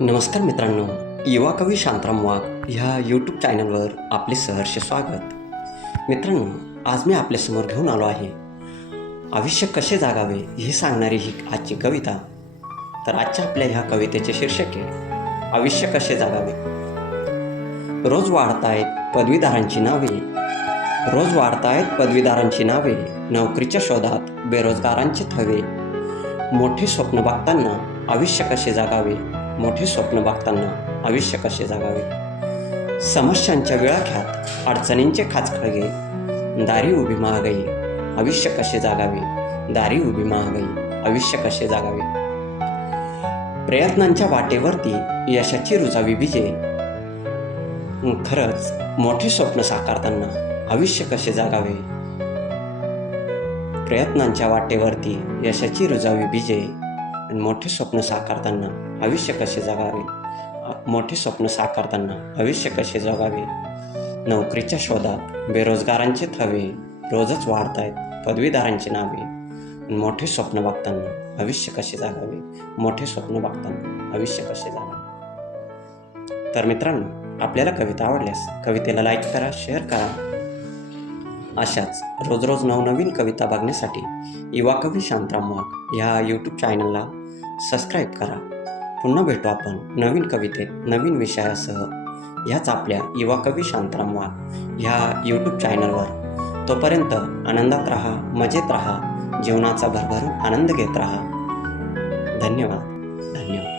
नमस्कार मित्रांनो युवा कवी शांतराम वाघ ह्या यूट्यूब चॅनलवर आपले सहर्ष स्वागत. मित्रांनो आज मी आपल्यासमोर घेऊन आलो आहे. आयुष्य कसे जागावे हे सांगणारी ही आजची कविता. तर आजच्या आपल्या ह्या कवितेचे शीर्षक आहे आयुष्य कसे जागावे? रोज वाढतायत पदवीधारांची नावे. रोज वाढतायत पदवीधारांची नावे. नोकरीच्या शोधात बेरोजगारांचे थवे. मोठे स्वप्न बघताना आयुष्य कसे जागावे? मोठे स्वप्न बघताना आयुष्य कसे जागावे? समस्यांच्या विळाख्यात अडचणींचे खाचखळगे दारी उभी महागाई आयुष्य कसे जागावे? दारी उभी महागाई आयुष्य कसे जागावे? प्रयत्नांच्या वाटेवरती यशाची रुजावी विजय. खरंच मोठे स्वप्न साकारताना आयुष्य कसे जागावे? प्रयत्नांच्या वाटेवरती यशाची रुजावी विजय. आणि मोठे स्वप्न साकारताना आयुष्य कसे जगावे? मोठे स्वप्न साकारताना आयुष्य कसे जगावे? नोकरीच्या शोधात बेरोजगारांचे थवे रोजच वाढत आहेत पदवीधारांची नावे. मोठे स्वप्न बघताना आयुष्य कसे जगावे? मोठे स्वप्न बघताना आयुष्य कसे जगावे? तर मित्रांनो आपल्याला कविता आवडल्यास कवितेला लाईक करा शेअर करा. अशाच रोज रोज नवनवीन कविता बघण्यासाठी युवा कवी शांतराम वाघ ह्या यूट्यूब चॅनलला सबस्क्राईब करा. पुन्हा भेटू आपण नवीन कवितेत नवीन विषयासह. ह्याच आपल्या युवा कवी शांतरामवार ह्या यूट्यूब चॅनलवर तोपर्यंत आनंदात राहा मजेत राहा जीवनाचा भरभरून आनंद घेत राहा. धन्यवाद. धन्यवाद.